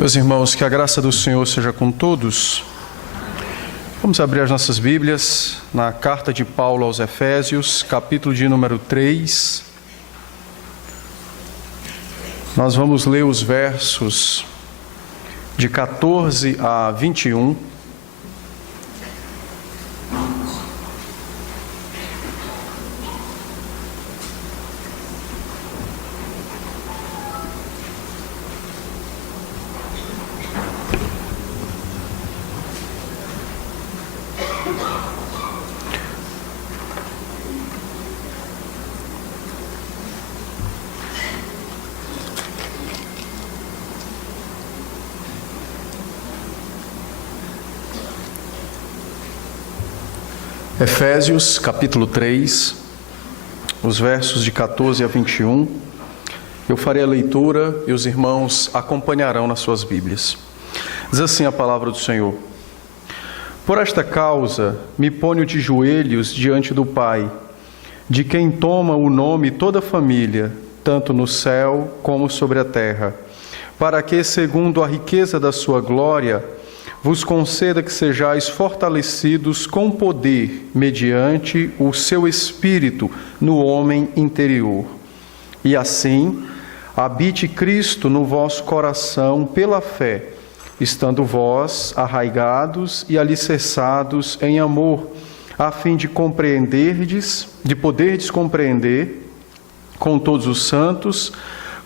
Meus irmãos, que a graça do Senhor seja com todos. Vamos abrir as nossas Bíblias na carta de Paulo aos Efésios, capítulo de número 3. Nós vamos ler os versos de 14 a 21. Efésios, capítulo 3, os versos de 14 a 21. Eu farei a leitura e os irmãos acompanharão nas suas Bíblias. Diz assim a palavra do Senhor: Por esta causa me ponho de joelhos diante do Pai, de quem toma o nome toda a família, tanto no céu como sobre a terra, para que, segundo a riqueza da sua glória, vos conceda que sejais fortalecidos com poder mediante o seu Espírito no homem interior. E assim, habite Cristo no vosso coração pela fé, estando vós arraigados e alicerçados em amor, a fim de poderdes compreender com todos os santos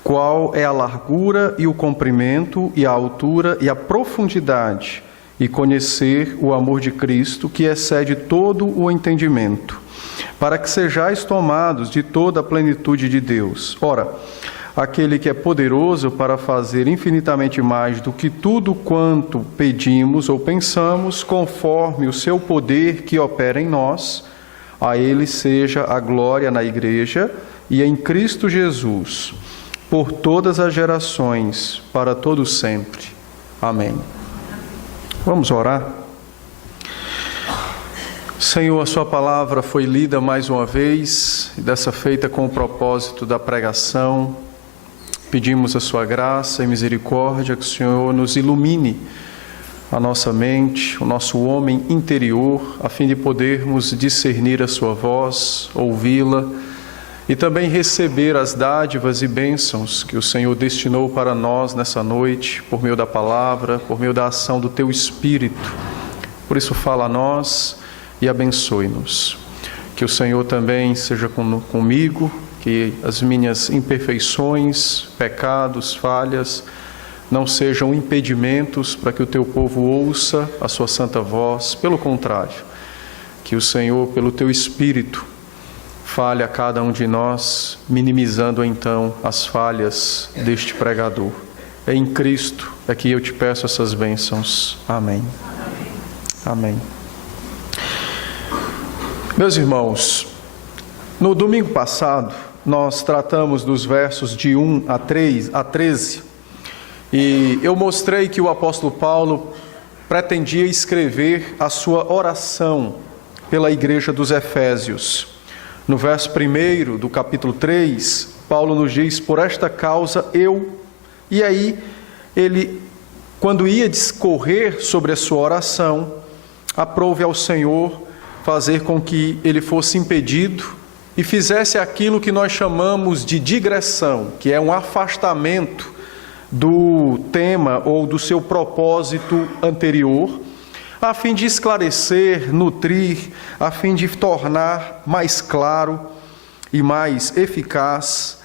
qual é a largura e o comprimento e a altura e a profundidade, e conhecer o amor de Cristo, que excede todo o entendimento, para que sejais tomados de toda a plenitude de Deus. Ora, aquele que é poderoso para fazer infinitamente mais do que tudo quanto pedimos ou pensamos, conforme o seu poder que opera em nós, a ele seja a glória na Igreja e em Cristo Jesus, por todas as gerações, para todos sempre. Amém. Vamos orar. Senhor, a sua palavra foi lida mais uma vez, e dessa feita com o propósito da pregação. Pedimos a sua graça e misericórdia, que o Senhor nos ilumine a nossa mente, o nosso homem interior, a fim de podermos discernir a sua voz, ouvi-la, e também receber as dádivas e bênçãos que o Senhor destinou para nós nessa noite, por meio da palavra, por meio da ação do Teu Espírito. Por isso fala a nós e abençoe-nos. Que o Senhor também seja comigo, que as minhas imperfeições, pecados, falhas, não sejam impedimentos para que o Teu povo ouça a Sua santa voz. Pelo contrário, que o Senhor, pelo Teu Espírito, fale a cada um de nós, minimizando então as falhas deste pregador. É em Cristo é que eu te peço essas bênçãos. Amém. Amém. Meus irmãos, no domingo passado, nós tratamos dos versos de 1 a 13, e eu mostrei que o apóstolo Paulo pretendia escrever a sua oração pela igreja dos Efésios. No verso 1 do capítulo 3, Paulo nos diz: por esta causa eu. E aí, ele, quando ia discorrer sobre a sua oração, aprove ao Senhor fazer com que ele fosse impedido e fizesse aquilo que nós chamamos de digressão, que é um afastamento do tema ou do seu propósito anterior, a fim de esclarecer, nutrir, a fim de tornar mais claro e mais eficaz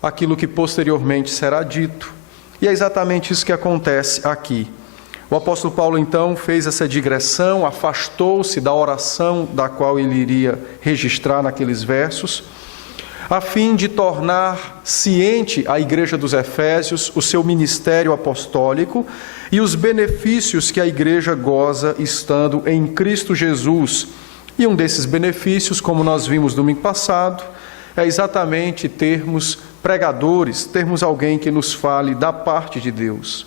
aquilo que posteriormente será dito. E é exatamente isso que acontece aqui. O apóstolo Paulo, então, fez essa digressão, afastou-se da oração da qual ele iria registrar naqueles versos, a fim de tornar ciente a igreja dos Efésios o seu ministério apostólico e os benefícios que a igreja goza estando em Cristo Jesus. E um desses benefícios, como nós vimos domingo passado, é exatamente termos pregadores, termos alguém que nos fale da parte de Deus.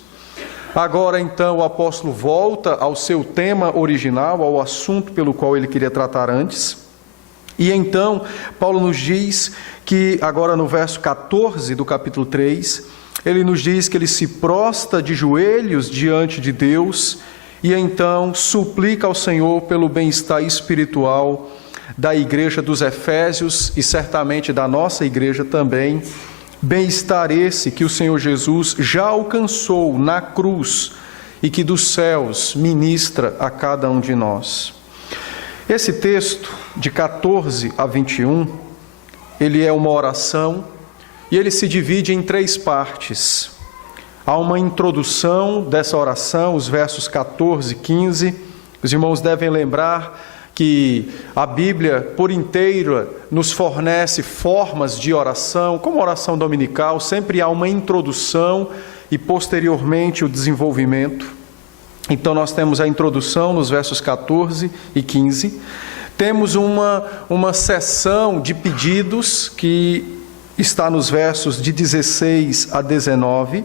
Agora, então, o apóstolo volta ao seu tema original, ao assunto pelo qual ele queria tratar antes, E então, Paulo nos diz que, agora no verso 14 do capítulo 3, ele nos diz que ele se prostra de joelhos diante de Deus e então suplica ao Senhor pelo bem-estar espiritual da igreja dos Efésios e certamente da nossa igreja também, bem-estar esse que o Senhor Jesus já alcançou na cruz e que dos céus ministra a cada um de nós. Esse texto, de 14 a 21, ele é uma oração e ele se divide em 3 partes. Há uma introdução dessa oração, os versos 14 e 15. Os irmãos devem lembrar que a Bíblia, por inteira, nos fornece formas de oração, como oração dominical, sempre há uma introdução e, posteriormente, o desenvolvimento. Então, nós temos a introdução nos versos 14 e 15. Temos uma seção de pedidos que está nos versos de 16 a 19,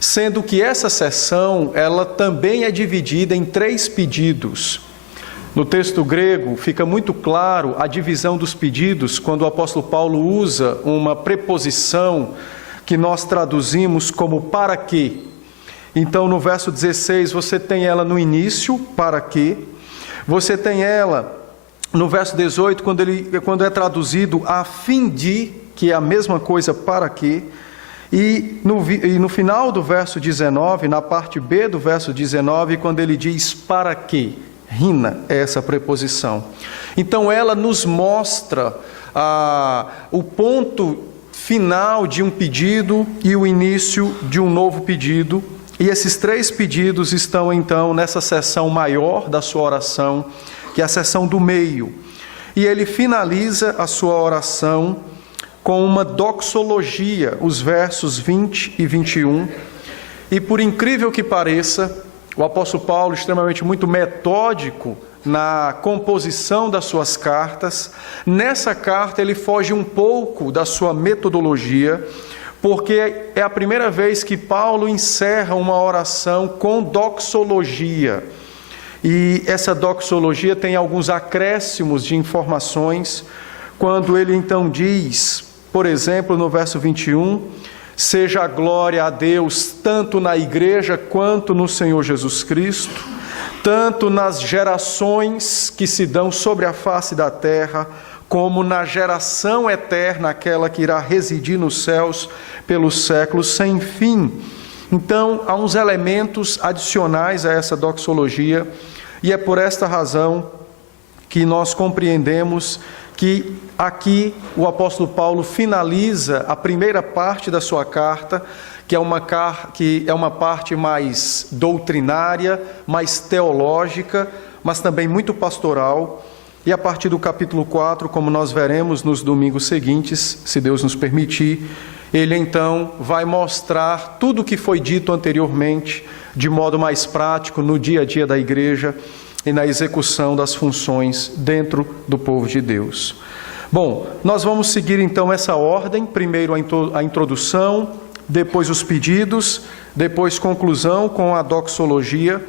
sendo que essa seção, ela também é dividida em 3 pedidos. No texto grego fica muito claro a divisão dos pedidos quando o apóstolo Paulo usa uma preposição que nós traduzimos como para quê. Então, no verso 16, você tem ela no início, para quê? Você tem ela no verso 18, quando é traduzido a fim de, que é a mesma coisa, para quê? E no final do verso 19, na parte B do verso 19, quando ele diz para quê? Rina é essa preposição. Então, ela nos mostra o ponto final de um pedido e o início de um novo pedido. E esses 3 pedidos estão, então, nessa seção maior da sua oração, que é a seção do meio. E ele finaliza a sua oração com uma doxologia, os versos 20 e 21. E, por incrível que pareça, o apóstolo Paulo, extremamente muito metódico na composição das suas cartas, nessa carta ele foge um pouco da sua metodologia, porque é a primeira vez que Paulo encerra uma oração com doxologia. E essa doxologia tem alguns acréscimos de informações, quando ele então diz, por exemplo, no verso 21, seja a glória a Deus tanto na igreja quanto no Senhor Jesus Cristo, tanto nas gerações que se dão sobre a face da terra, como na geração eterna, aquela que irá residir nos céus pelos séculos sem fim. Então, há uns elementos adicionais a essa doxologia, e é por esta razão que nós compreendemos que aqui o apóstolo Paulo finaliza a primeira parte da sua carta, que é uma parte mais doutrinária, mais teológica, mas também muito pastoral. E a partir do capítulo 4, como nós veremos nos domingos seguintes, se Deus nos permitir, ele então vai mostrar tudo o que foi dito anteriormente, de modo mais prático, no dia a dia da igreja e na execução das funções dentro do povo de Deus. Bom, nós vamos seguir então essa ordem, primeiro a introdução, depois os pedidos, depois conclusão com a doxologia.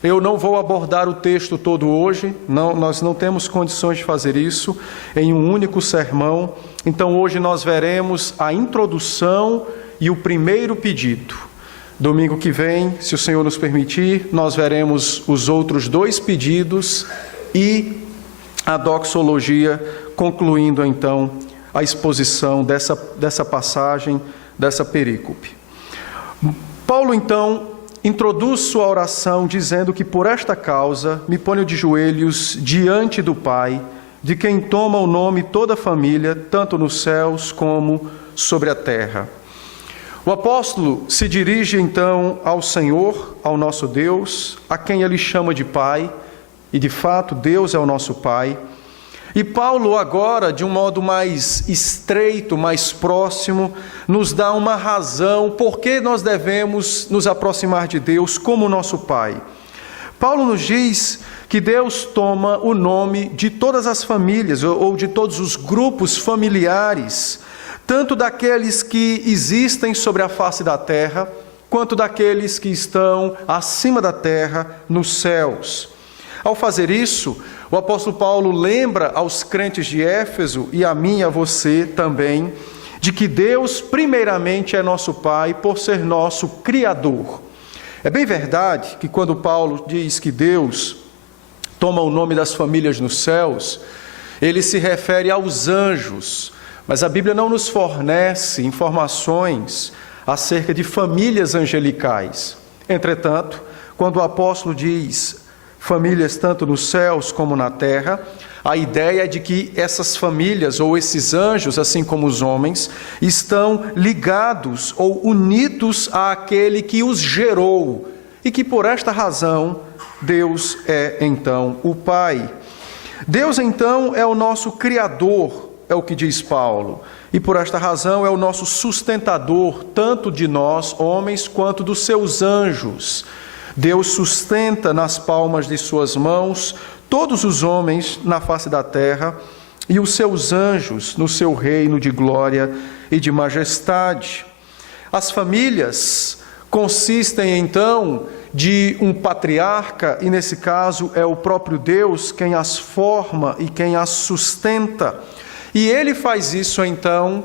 Eu não vou abordar o texto todo hoje, nós não temos condições de fazer isso em um único sermão. Então hoje nós veremos a introdução e o primeiro pedido. Domingo que vem, se o Senhor nos permitir, nós veremos os outros 2 pedidos e a doxologia, concluindo então a exposição dessa passagem, dessa perícope. Paulo então introduz sua oração dizendo que por esta causa me ponho de joelhos diante do Pai, de quem toma o nome toda a família, tanto nos céus como sobre a terra. O apóstolo se dirige então ao Senhor, ao nosso Deus, a quem ele chama de Pai, e de fato Deus é o nosso Pai. E Paulo agora, de um modo mais estreito, mais próximo, nos dá uma razão por que nós devemos nos aproximar de Deus como nosso Pai. Paulo nos diz que Deus toma o nome de todas as famílias, ou de todos os grupos familiares, tanto daqueles que existem sobre a face da terra, quanto daqueles que estão acima da terra, nos céus. Ao fazer isso, o apóstolo Paulo lembra aos crentes de Éfeso, e a mim e a você também, de que Deus primeiramente é nosso Pai por ser nosso Criador. É bem verdade que quando Paulo diz que Deus toma o nome das famílias nos céus, ele se refere aos anjos, mas a Bíblia não nos fornece informações acerca de famílias angelicais. Entretanto, quando o apóstolo diz famílias tanto nos céus como na terra, a ideia é de que essas famílias ou esses anjos, assim como os homens, estão ligados ou unidos àquele que os gerou e que por esta razão Deus é então o Pai. Deus então é o nosso Criador, é o que diz Paulo, e por esta razão é o nosso sustentador, tanto de nós, homens, quanto dos seus anjos. Deus sustenta nas palmas de suas mãos todos os homens na face da terra e os seus anjos no seu reino de glória e de majestade. As famílias consistem então de um patriarca, e nesse caso é o próprio Deus quem as forma e quem as sustenta. E ele faz isso então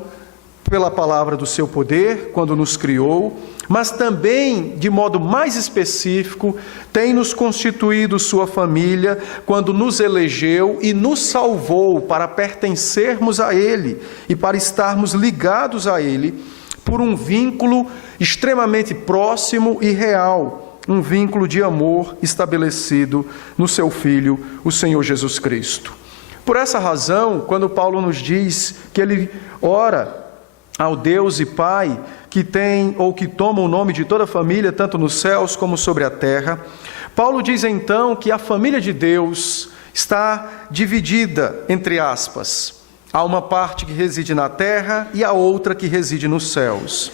pela palavra do seu poder, quando nos criou, mas também, de modo mais específico, tem nos constituído sua família quando nos elegeu e nos salvou para pertencermos a Ele e para estarmos ligados a Ele por um vínculo extremamente próximo e real, um vínculo de amor estabelecido no seu Filho, o Senhor Jesus Cristo. Por essa razão, quando Paulo nos diz que ele ora ao Deus e Pai, que tem ou que toma o nome de toda a família, tanto nos céus como sobre a terra, Paulo diz então que a família de Deus está dividida, entre aspas. Há uma parte que reside na terra e a outra que reside nos céus.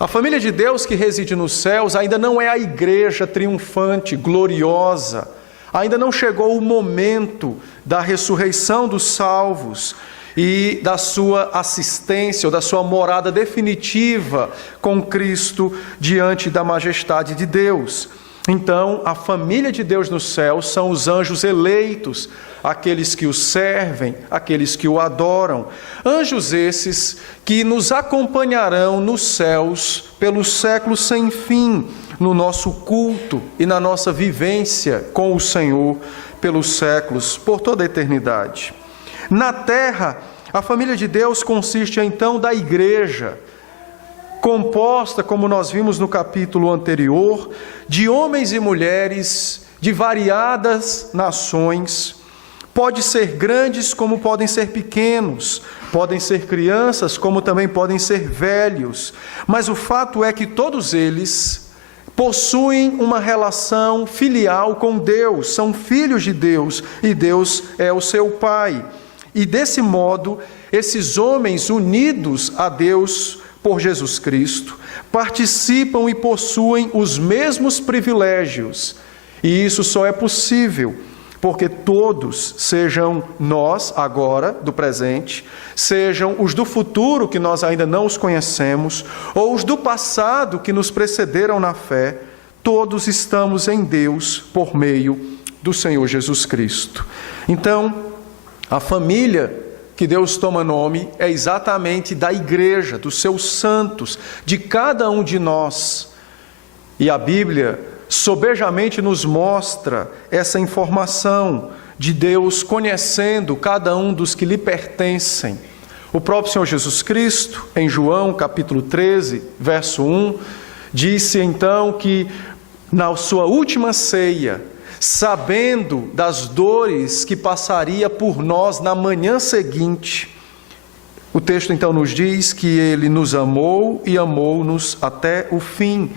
A família de Deus que reside nos céus ainda não é a igreja triunfante, gloriosa. Ainda não chegou o momento da ressurreição dos salvos e da sua assistência ou da sua morada definitiva com Cristo diante da majestade de Deus. Então, a família de Deus no céu são os anjos eleitos, aqueles que o servem, aqueles que o adoram. Anjos esses que nos acompanharão nos céus pelos séculos sem fim, no nosso culto e na nossa vivência com o Senhor pelos séculos, por toda a eternidade. Na terra, a família de Deus consiste então da igreja, composta, como nós vimos no capítulo anterior, de homens e mulheres de variadas nações. Pode ser grandes como podem ser pequenos, podem ser crianças como também podem ser velhos, mas o fato é que todos eles possuem uma relação filial com Deus, são filhos de Deus e Deus é o seu Pai. E desse modo, esses homens unidos a Deus por Jesus Cristo participam e possuem os mesmos privilégios. E isso só é possível porque todos, sejam nós agora, do presente, sejam os do futuro que nós ainda não os conhecemos, ou os do passado que nos precederam na fé, todos estamos em Deus por meio do Senhor Jesus Cristo. Então, a família que Deus toma nome é exatamente da igreja, dos seus santos, de cada um de nós. E a Bíblia sobejamente nos mostra essa informação de Deus conhecendo cada um dos que lhe pertencem. O próprio Senhor Jesus Cristo, em João capítulo 13, verso 1, disse então que na sua última ceia, sabendo das dores que passaria por nós na manhã seguinte, o texto então nos diz que Ele nos amou e amou-nos até o fim,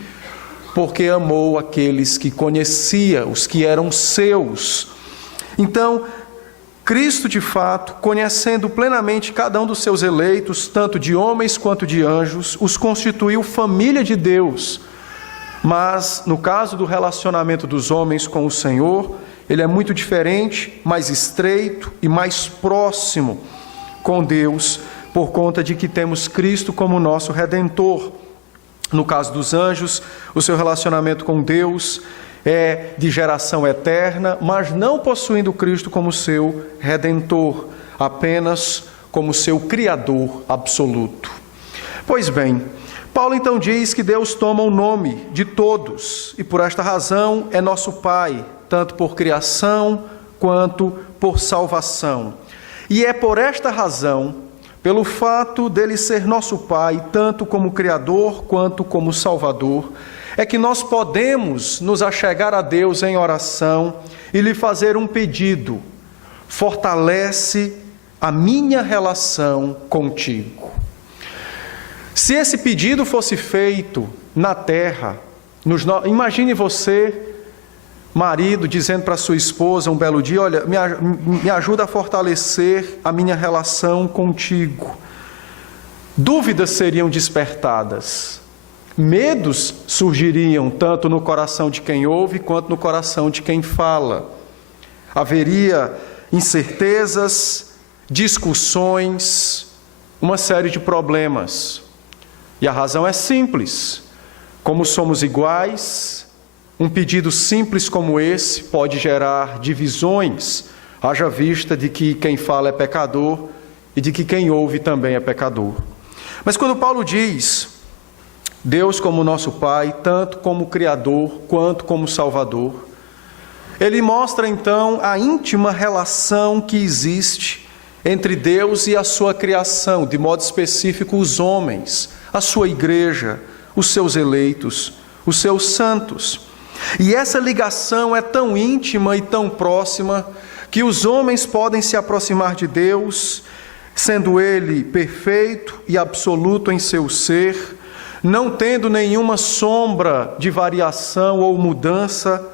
porque amou aqueles que conhecia, os que eram seus. Então, Cristo, de fato, conhecendo plenamente cada um dos seus eleitos, tanto de homens quanto de anjos, os constituiu família de Deus. Mas, no caso do relacionamento dos homens com o Senhor, ele é muito diferente, mais estreito e mais próximo com Deus, por conta de que temos Cristo como nosso Redentor. No caso dos anjos, o seu relacionamento com Deus é de geração eterna, mas não possuindo Cristo como seu Redentor, apenas como seu Criador absoluto. Pois bem, Paulo então diz que Deus toma o nome de todos, e por esta razão é nosso Pai, tanto por criação quanto por salvação. E é por esta razão, pelo fato dele ser nosso Pai, tanto como Criador quanto como Salvador, é que nós podemos nos achegar a Deus em oração e lhe fazer um pedido: fortalece a minha relação contigo. Se esse pedido fosse feito na terra, imagine você, marido, dizendo para sua esposa um belo dia: olha, me ajuda a fortalecer a minha relação contigo. Dúvidas seriam despertadas, medos surgiriam tanto no coração de quem ouve quanto no coração de quem fala. Haveria incertezas, discussões, uma série de problemas. E a razão é simples: como somos iguais, um pedido simples como esse pode gerar divisões, haja vista de que quem fala é pecador e de que quem ouve também é pecador. Mas quando Paulo diz Deus como nosso Pai, tanto como Criador quanto como Salvador, ele mostra então a íntima relação que existe entre Deus e a sua criação, de modo específico os homens, a sua igreja, os seus eleitos, os seus santos. E essa ligação é tão íntima e tão próxima que os homens podem se aproximar de Deus, sendo Ele perfeito e absoluto em seu ser, não tendo nenhuma sombra de variação ou mudança.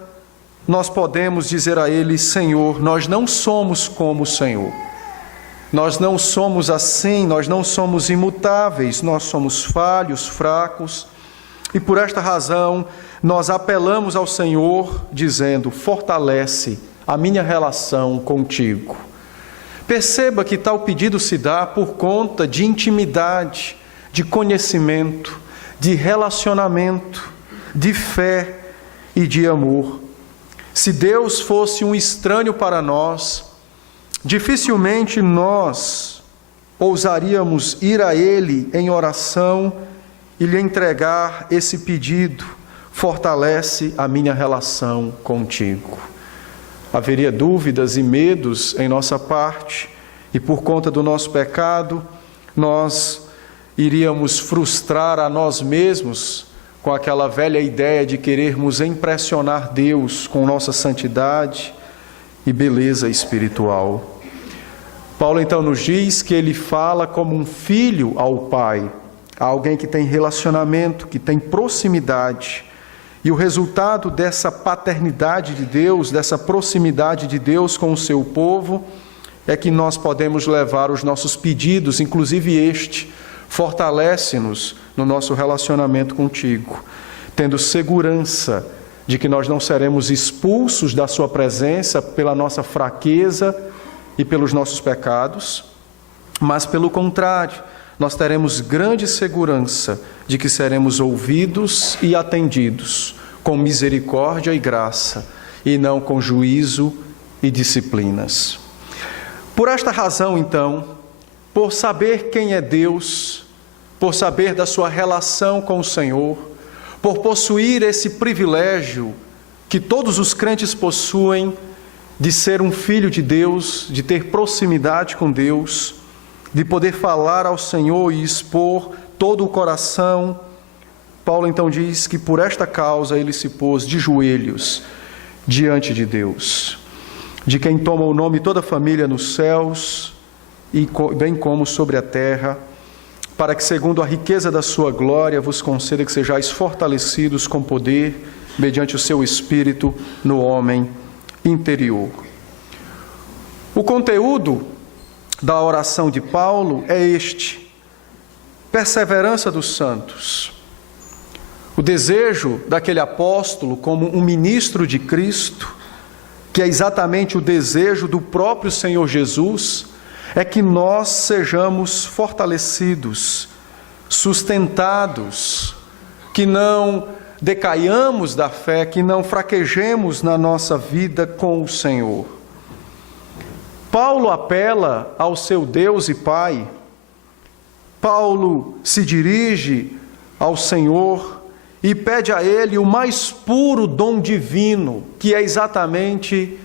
Nós podemos dizer a Ele: Senhor, nós não somos como o Senhor. Nós não somos assim, nós não somos imutáveis, nós somos falhos, fracos, e por esta razão nós apelamos ao Senhor dizendo: fortalece a minha relação contigo. Perceba que tal pedido se dá por conta de intimidade, de conhecimento, de relacionamento, de fé e de amor. Se Deus fosse um estranho para nós, dificilmente nós ousaríamos ir a Ele em oração e lhe entregar esse pedido: fortalece a minha relação contigo. Haveria dúvidas e medos em nossa parte, e por conta do nosso pecado, nós iríamos frustrar a nós mesmos com aquela velha ideia de querermos impressionar Deus com nossa santidade e beleza espiritual. Paulo então nos diz que ele fala como um filho ao Pai, alguém que tem relacionamento, que tem proximidade. E o resultado dessa paternidade de Deus, dessa proximidade de Deus com o seu povo, é que nós podemos levar os nossos pedidos, inclusive este: fortalece-nos no nosso relacionamento contigo, tendo segurança de que nós não seremos expulsos da sua presença pela nossa fraqueza e pelos nossos pecados, mas pelo contrário, nós teremos grande segurança de que seremos ouvidos e atendidos com misericórdia e graça, e não com juízo e disciplinas. Por esta razão, então, por saber quem é Deus, por saber da sua relação com o Senhor, por possuir esse privilégio que todos os crentes possuem de ser um filho de Deus, de ter proximidade com Deus, de poder falar ao Senhor e expor todo o coração, Paulo então diz que por esta causa ele se pôs de joelhos diante de Deus, de quem toma o nome toda a família nos céus e bem como sobre a terra, para que segundo a riqueza da sua glória vos conceda que sejais fortalecidos com poder, mediante o seu Espírito no homem interior. O conteúdo da oração de Paulo é este: perseverança dos santos. O desejo daquele apóstolo como um ministro de Cristo, que é exatamente o desejo do próprio Senhor Jesus, é que nós sejamos fortalecidos, sustentados, que não decaiamos da fé, que não fraquejemos na nossa vida com o Senhor. Paulo apela ao seu Deus e Pai. Paulo se dirige ao Senhor e pede a Ele o mais puro dom divino, que é exatamente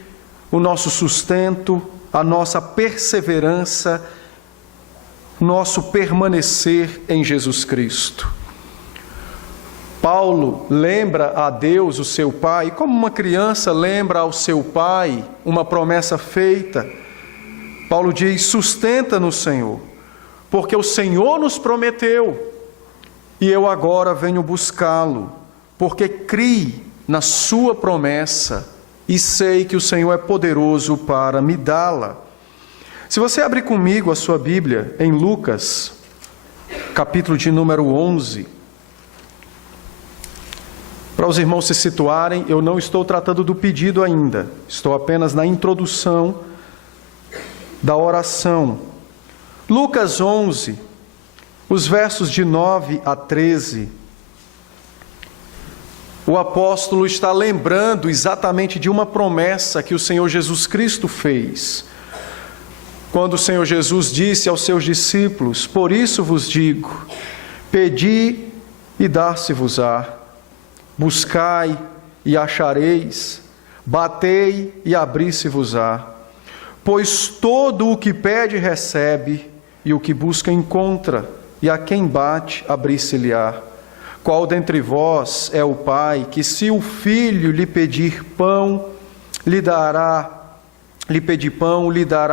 o nosso sustento, a nossa perseverança, nosso permanecer em Jesus Cristo. Paulo lembra a Deus, o seu Pai, como uma criança lembra ao seu pai uma promessa feita. Paulo diz: sustenta no Senhor, porque o Senhor nos prometeu, e eu agora venho buscá-lo, porque criei na sua promessa e sei que o Senhor é poderoso para me dá-la. Se você abrir comigo a sua Bíblia em Lucas, capítulo de número 11, para os irmãos se situarem, eu não estou tratando do pedido ainda, estou apenas na introdução da oração. Lucas 11, os versos de 9 a 13, o apóstolo está lembrando exatamente de uma promessa que o Senhor Jesus Cristo fez. Quando o Senhor Jesus disse aos seus discípulos: por isso vos digo, pedi e dar-se-vos-á, buscai e achareis, batei e abri-se-vos-á. Pois todo o que pede recebe, e o que busca encontra, e a quem bate abrir-se-lhe-á. Qual dentre vós é o pai que, se o filho lhe pedir pão, lhe dará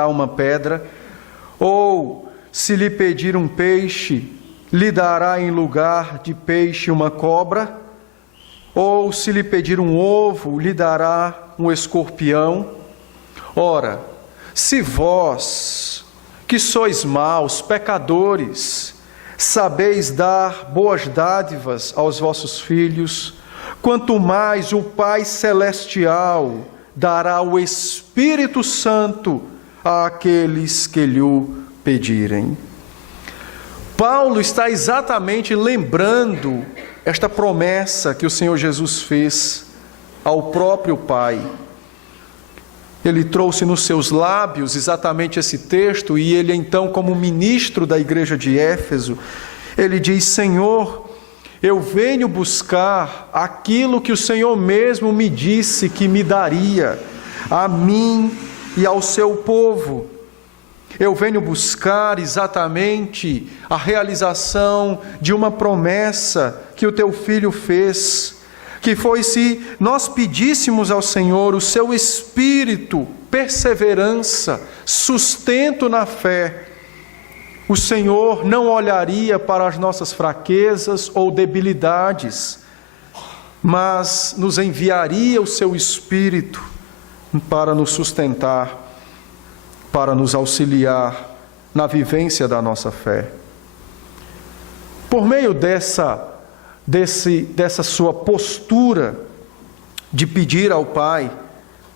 uma pedra? Ou, se lhe pedir um peixe, lhe dará em lugar de peixe uma cobra? Ou, se lhe pedir um ovo, lhe dará um escorpião? Ora, se vós, que sois maus, pecadores, sabeis dar boas dádivas aos vossos filhos, quanto mais o Pai Celestial dará o Espírito Santo àqueles que lhe pedirem. Paulo está exatamente lembrando esta promessa que o Senhor Jesus fez ao próprio Pai. Ele trouxe nos seus lábios exatamente esse texto, e ele então, como ministro da igreja de Éfeso, ele diz: Senhor, eu venho buscar aquilo que o Senhor mesmo me disse que me daria, a mim e ao seu povo. Eu venho buscar exatamente a realização de uma promessa que o teu filho fez, que foi: se nós pedíssemos ao Senhor o seu Espírito, perseverança, sustento na fé, o Senhor não olharia para as nossas fraquezas ou debilidades, mas nos enviaria o seu Espírito para nos sustentar, para nos auxiliar na vivência da nossa fé. Por meio dessa sua postura de pedir ao Pai,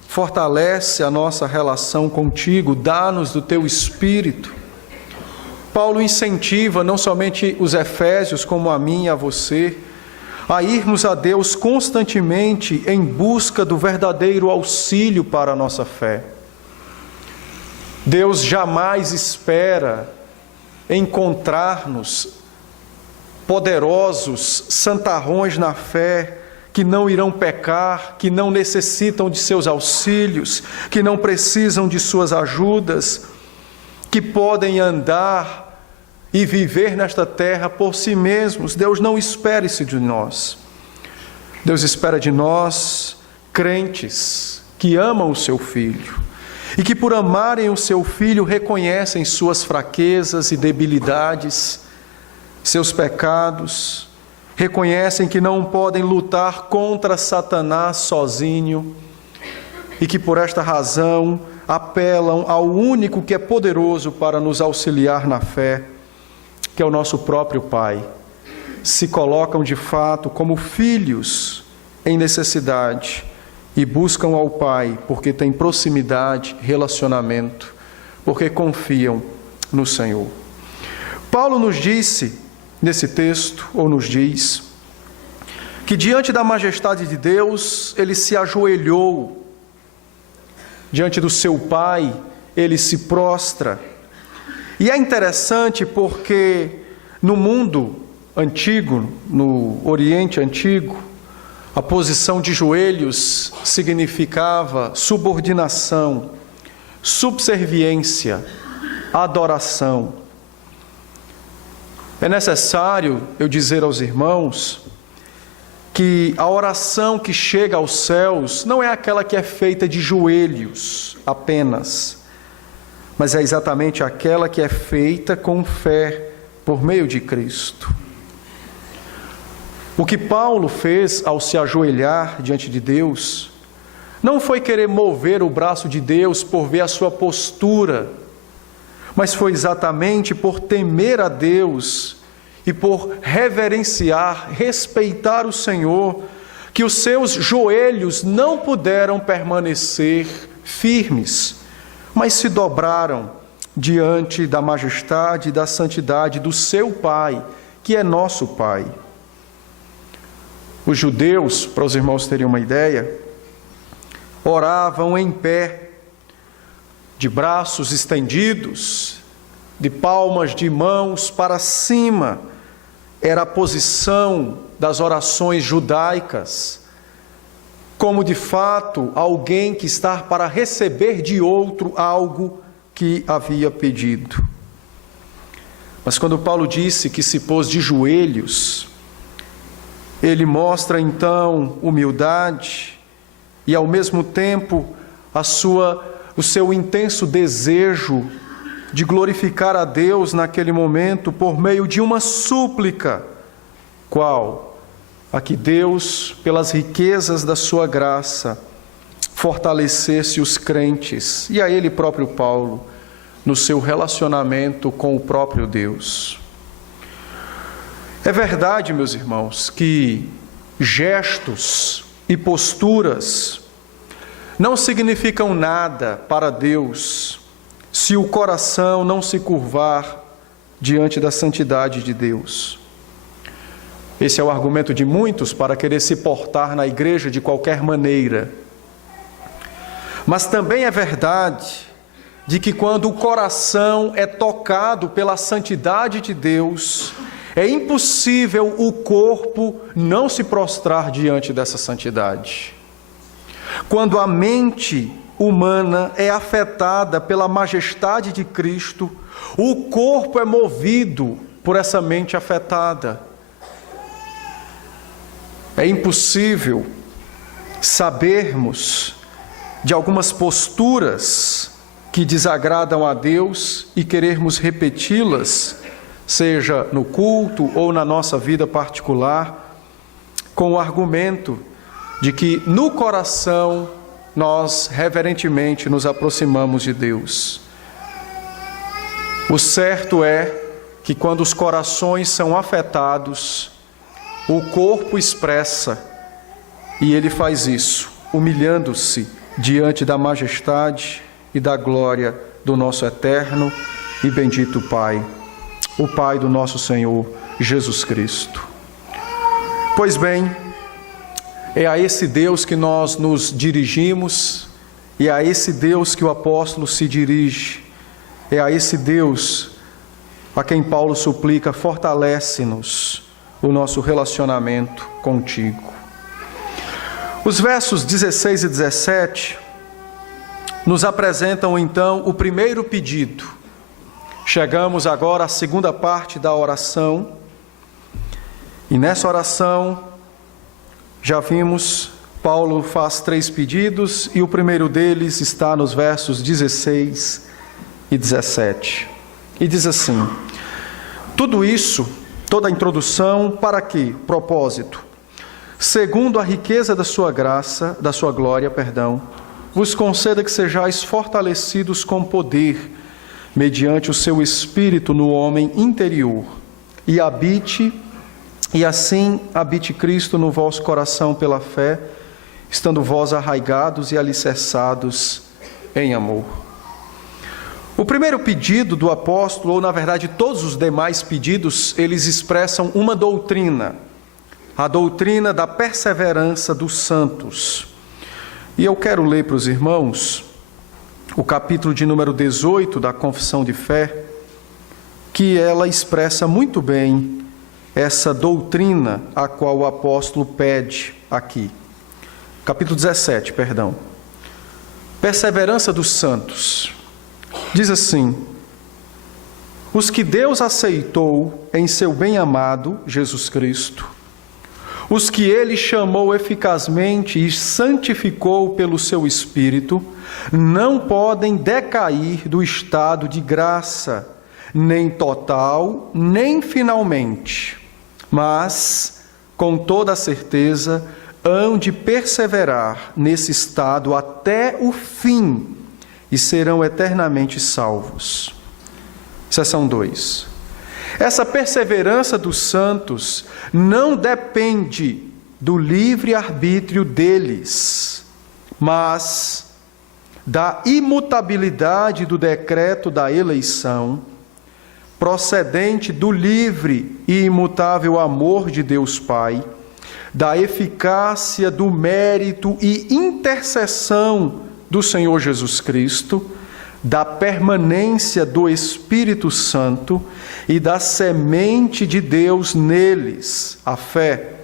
fortalece a nossa relação contigo, dá-nos do teu Espírito. Paulo incentiva não somente os efésios, como a mim e a você, a irmos a Deus constantemente em busca do verdadeiro auxílio para a nossa fé. Deus jamais espera encontrar-nos poderosos, santarrões na fé, que não irão pecar, que não necessitam de seus auxílios, que não precisam de suas ajudas, que podem andar e viver nesta terra por si mesmos. Deus não espera isso de nós. Deus espera de nós, crentes, que amam o seu Filho, e que por amarem o seu Filho reconhecem suas fraquezas e debilidades, seus pecados, reconhecem que não podem lutar contra Satanás sozinho, e que por esta razão apelam ao único que é poderoso para nos auxiliar na fé, que é o nosso próprio Pai. Se colocam de fato como filhos em necessidade e buscam ao Pai porque têm proximidade, relacionamento, porque confiam no Senhor. Paulo nos disse nesse texto, ou nos diz, que diante da majestade de Deus, ele se ajoelhou, diante do seu Pai, ele se prostra. E é interessante porque no mundo antigo, no Oriente Antigo, a posição de joelhos significava subordinação, subserviência, adoração. É necessário eu dizer aos irmãos que a oração que chega aos céus não é aquela que é feita de joelhos apenas, mas é exatamente aquela que é feita com fé por meio de Cristo. O que Paulo fez ao se ajoelhar diante de Deus não foi querer mover o braço de Deus por ver a sua postura, mas foi exatamente por temer a Deus e por reverenciar, respeitar o Senhor, que os seus joelhos não puderam permanecer firmes, mas se dobraram diante da majestade e da santidade do seu Pai, que é nosso Pai. Os judeus, para os irmãos terem uma ideia, oravam em pé, de braços estendidos, de palmas de mãos para cima. Era a posição das orações judaicas, como de fato alguém que está para receber de outro algo que havia pedido. Mas quando Paulo disse que se pôs de joelhos, ele mostra então humildade e ao mesmo tempo o seu intenso desejo de glorificar a Deus naquele momento por meio de uma súplica, qual? A que Deus, pelas riquezas da sua graça, fortalecesse os crentes, e a ele próprio Paulo, no seu relacionamento com o próprio Deus. É verdade, meus irmãos, que gestos e posturas não significam nada para Deus se o coração não se curvar diante da santidade de Deus. Esse é o argumento de muitos para querer se portar na igreja de qualquer maneira. Mas também é verdade de que quando o coração é tocado pela santidade de Deus, é impossível o corpo não se prostrar diante dessa santidade. Quando a mente humana é afetada pela majestade de Cristo, o corpo é movido por essa mente afetada. É impossível sabermos de algumas posturas que desagradam a Deus e querermos repeti-las, seja no culto ou na nossa vida particular, com o argumento de que no coração nós reverentemente nos aproximamos de Deus. O certo é que quando os corações são afetados, o corpo expressa, e ele faz isso, humilhando-se diante da majestade e da glória do nosso eterno e bendito Pai, o Pai do nosso Senhor Jesus Cristo. Pois bem, é a esse Deus que nós nos dirigimos, e é a esse Deus que o apóstolo se dirige, é a esse Deus a quem Paulo suplica: fortalece-nos o nosso relacionamento contigo. Os versos 16 e 17 nos apresentam então o primeiro pedido. Chegamos agora à segunda parte da oração, e nessa oração já vimos, Paulo faz 3 pedidos, e o primeiro deles está nos versos 16 e 17. E diz assim: tudo isso, toda a introdução, para que propósito? Segundo a riqueza da sua graça, da sua glória, vos conceda que sejais fortalecidos com poder, mediante o seu Espírito no homem interior, e assim habite Cristo no vosso coração pela fé, estando vós arraigados e alicerçados em amor. O primeiro pedido do apóstolo, ou na verdade todos os demais pedidos, eles expressam uma doutrina. a doutrina da perseverança dos santos. E eu quero ler para os irmãos o capítulo de número 18 da Confissão de Fé, que ela expressa muito bem essa doutrina a qual o apóstolo pede aqui. Capítulo 17, perdão. Perseverança dos santos. Diz assim: os que Deus aceitou em seu bem-amado Jesus Cristo, os que Ele chamou eficazmente e santificou pelo seu Espírito, não podem decair do estado de graça, nem total, nem finalmente, mas, com toda a certeza, hão de perseverar nesse estado até o fim e serão eternamente salvos. Seção 2. Essa perseverança dos santos não depende do livre-arbítrio deles, mas da imutabilidade do decreto da eleição, procedente do livre e imutável amor de Deus Pai, da eficácia do mérito e intercessão do Senhor Jesus Cristo, da permanência do Espírito Santo e da semente de Deus neles, a fé,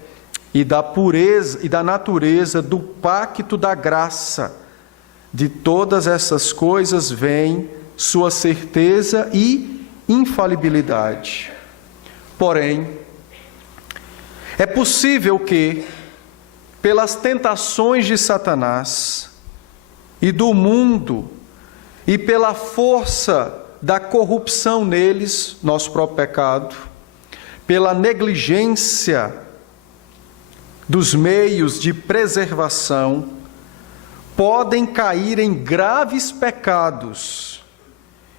e da pureza e da natureza do pacto da graça. De todas essas coisas vem sua certeza e infalibilidade. Porém, é possível que, pelas tentações de Satanás e do mundo, e pela força da corrupção neles, nosso próprio pecado, pela negligência dos meios de preservação, podem cair em graves pecados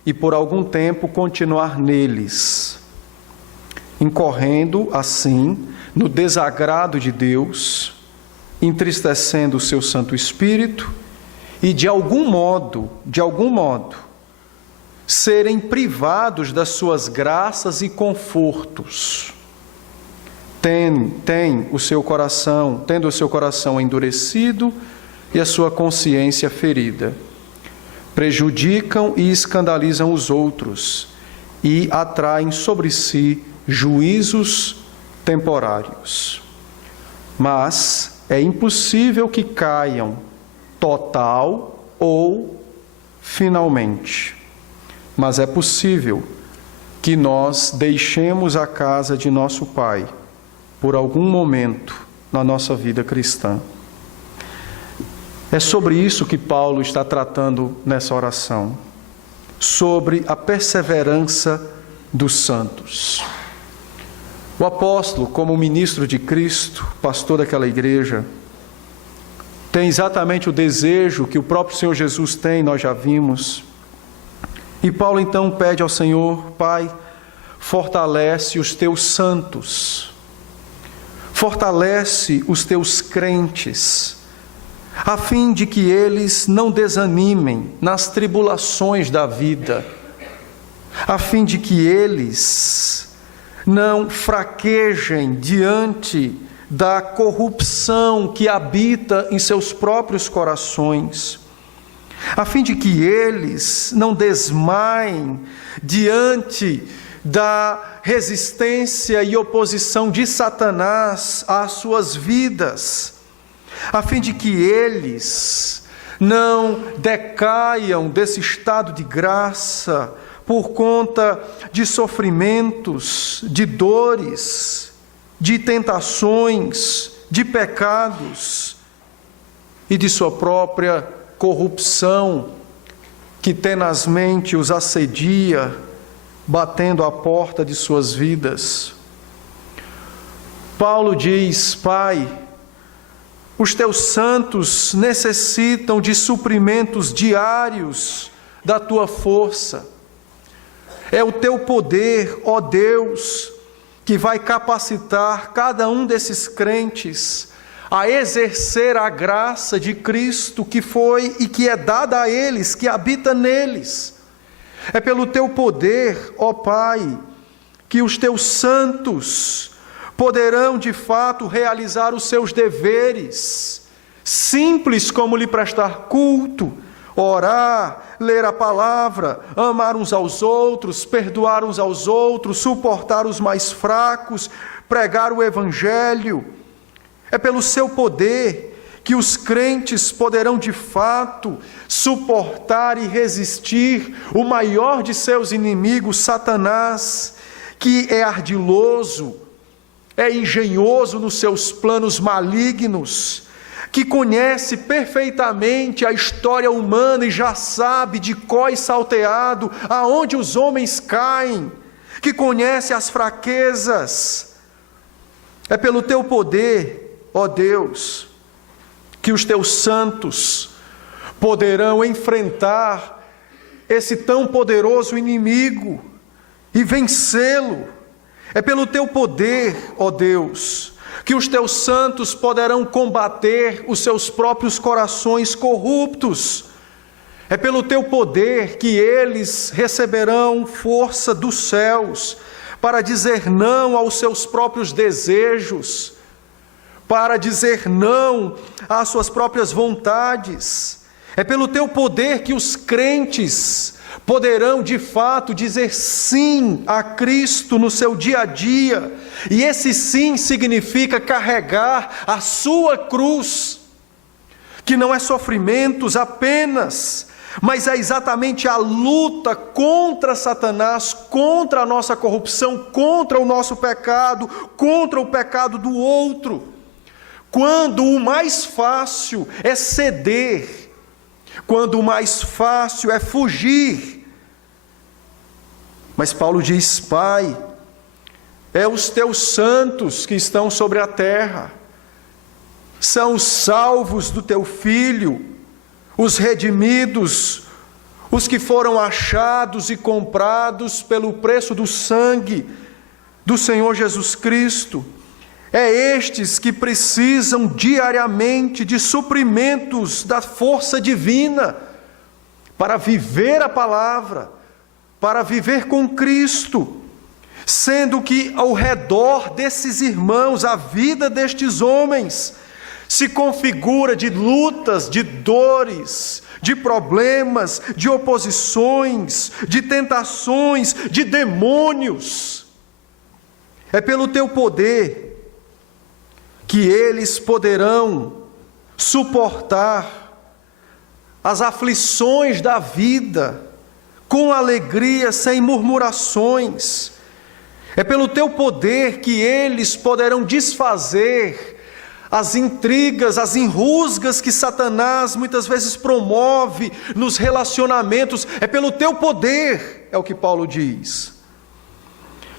e por algum tempo continuar neles, incorrendo assim no desagrado de Deus, entristecendo o seu Santo Espírito e de algum modo, serem privados das suas graças e confortos. Tendo o seu coração endurecido e a sua consciência ferida. Prejudicam e escandalizam os outros e atraem sobre si juízos temporários. Mas é impossível que caiam total ou finalmente. Mas é possível que nós deixemos a casa de nosso Pai por algum momento na nossa vida cristã. É sobre isso que Paulo está tratando nessa oração, sobre a perseverança dos santos. O apóstolo, como ministro de Cristo, pastor daquela igreja, tem exatamente o desejo que o próprio Senhor Jesus tem, nós já vimos. E Paulo então pede ao Senhor: Pai, fortalece os teus santos, fortalece os teus crentes, a fim de que eles não desanimem nas tribulações da vida, a fim de que eles não fraquejem diante da corrupção que habita em seus próprios corações, a fim de que eles não desmaiem diante da resistência e oposição de Satanás às suas vidas, a fim de que eles não decaiam desse estado de graça por conta de sofrimentos, de dores, de tentações, de pecados e de sua própria corrupção que tenazmente os assedia, batendo à porta de suas vidas. Paulo diz: Pai, os teus santos necessitam de suprimentos diários da tua força. É o teu poder, ó Deus, que vai capacitar cada um desses crentes a exercer a graça de Cristo que foi e que é dada a eles, que habita neles. É pelo teu poder, ó Pai, que os teus santos poderão de fato realizar os seus deveres, simples como lhe prestar culto, orar, ler a palavra, amar uns aos outros, perdoar uns aos outros, suportar os mais fracos, pregar o evangelho. É pelo seu poder que os crentes poderão de fato suportar e resistir o maior de seus inimigos, Satanás, que é ardiloso, é engenhoso nos seus planos malignos, que conhece perfeitamente a história humana e já sabe de có e salteado aonde os homens caem, que conhece as fraquezas. É pelo teu poder, ó Deus, que os teus santos poderão enfrentar esse tão poderoso inimigo e vencê-lo. É pelo teu poder, ó Deus, que os teus santos poderão combater os seus próprios corações corruptos. É pelo teu poder que eles receberão força dos céus para dizer não aos seus próprios desejos, para dizer não às suas próprias vontades. É pelo teu poder que os crentes poderão de fato dizer sim a Cristo no seu dia a dia, e esse sim significa carregar a sua cruz, que não é sofrimentos apenas, mas é exatamente a luta contra Satanás, contra a nossa corrupção, contra o nosso pecado, contra o pecado do outro. Quando o mais fácil é ceder, quando o mais fácil é fugir. Mas Paulo diz: Pai, é os teus santos que estão sobre a terra, são os salvos do teu Filho, os redimidos, os que foram achados e comprados pelo preço do sangue do Senhor Jesus Cristo. É estes que precisam diariamente de suprimentos da força divina para viver a palavra, para viver com Cristo, sendo que ao redor desses irmãos, a vida destes homens se configura de lutas, de dores, de problemas, de oposições, de tentações, de demônios. É pelo teu poder que eles poderão suportar as aflições da vida com alegria, sem murmurações. É pelo teu poder que eles poderão desfazer as intrigas, as enrusgas que Satanás muitas vezes promove nos relacionamentos. É pelo teu poder, é o que Paulo diz,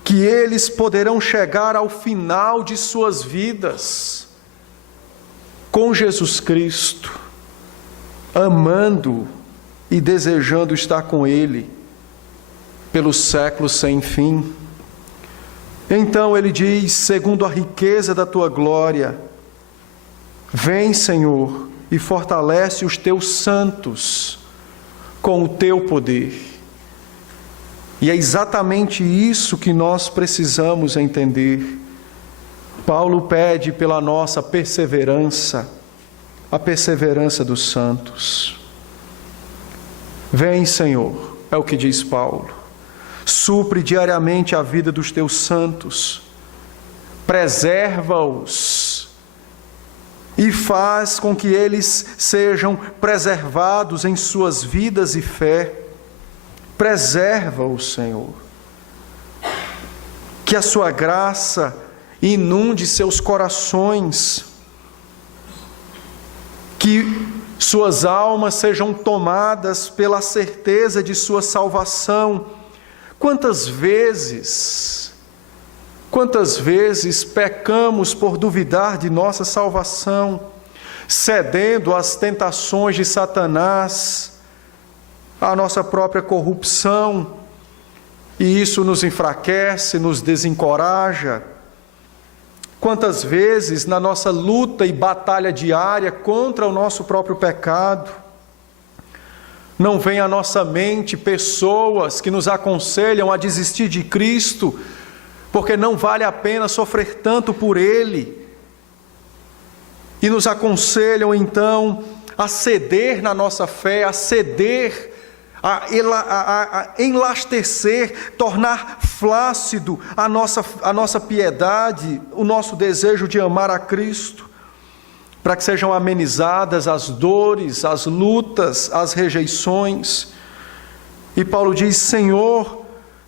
que eles poderão chegar ao final de suas vidas com Jesus Cristo, amando e desejando estar com Ele pelos séculos sem fim. Então ele diz: segundo a riqueza da tua glória, vem, Senhor, e fortalece os teus santos com o teu poder. E é exatamente isso que nós precisamos entender. Paulo pede pela nossa perseverança, a perseverança dos santos. Vem, Senhor, é o que diz Paulo, supre diariamente a vida dos teus santos, preserva-os e faz com que eles sejam preservados em suas vidas e fé. Preserva-os, Senhor. Que a sua graça inunde seus corações, que suas almas sejam tomadas pela certeza de sua salvação. Quantas vezes pecamos por duvidar de nossa salvação, cedendo às tentações de Satanás, à nossa própria corrupção, e isso nos enfraquece, nos desencoraja. Quantas vezes na nossa luta e batalha diária contra o nosso próprio pecado, não vem à nossa mente pessoas que nos aconselham a desistir de Cristo, porque não vale a pena sofrer tanto por ele. E nos aconselham então a ceder na nossa fé, a ceder, a enlastecer, tornar flácido a nossa piedade, o nosso desejo de amar a Cristo, para que sejam amenizadas as dores, as lutas, as rejeições. E Paulo diz: Senhor,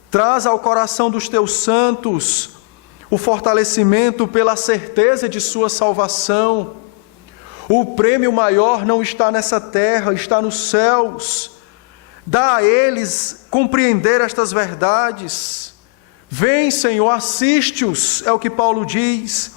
traz ao coração dos teus santos o fortalecimento pela certeza de sua salvação. O prêmio maior não está nessa terra, está nos céus. Dá a eles compreender estas verdades. Vem, Senhor, assiste-os, é o que Paulo diz,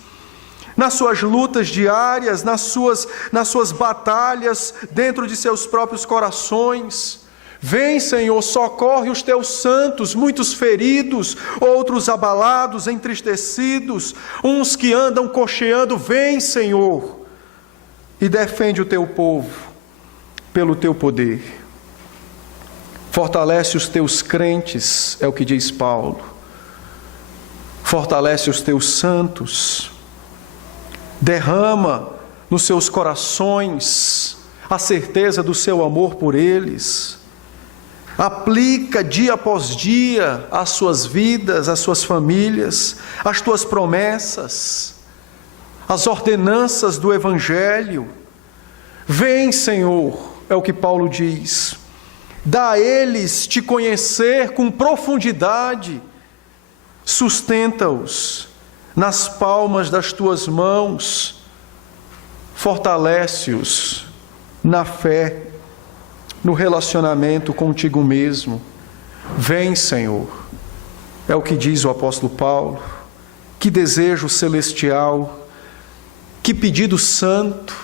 nas suas lutas diárias, nas suas batalhas dentro de seus próprios corações. Vem, Senhor, socorre os teus santos, muitos feridos, outros abalados, entristecidos, uns que andam cocheando. Vem, Senhor, e defende o teu povo pelo teu poder. Fortalece os teus crentes, é o que diz Paulo. Fortalece os teus santos. Derrama nos seus corações a certeza do seu amor por eles. Aplica dia após dia às suas vidas, às suas famílias, as tuas promessas, as ordenanças do Evangelho. Vem, Senhor, é o que Paulo diz, dá a eles te conhecer com profundidade, sustenta-os nas palmas das tuas mãos, fortalece-os na fé, no relacionamento contigo mesmo. Vem, Senhor, é o que diz o apóstolo Paulo. Que desejo celestial, que pedido santo,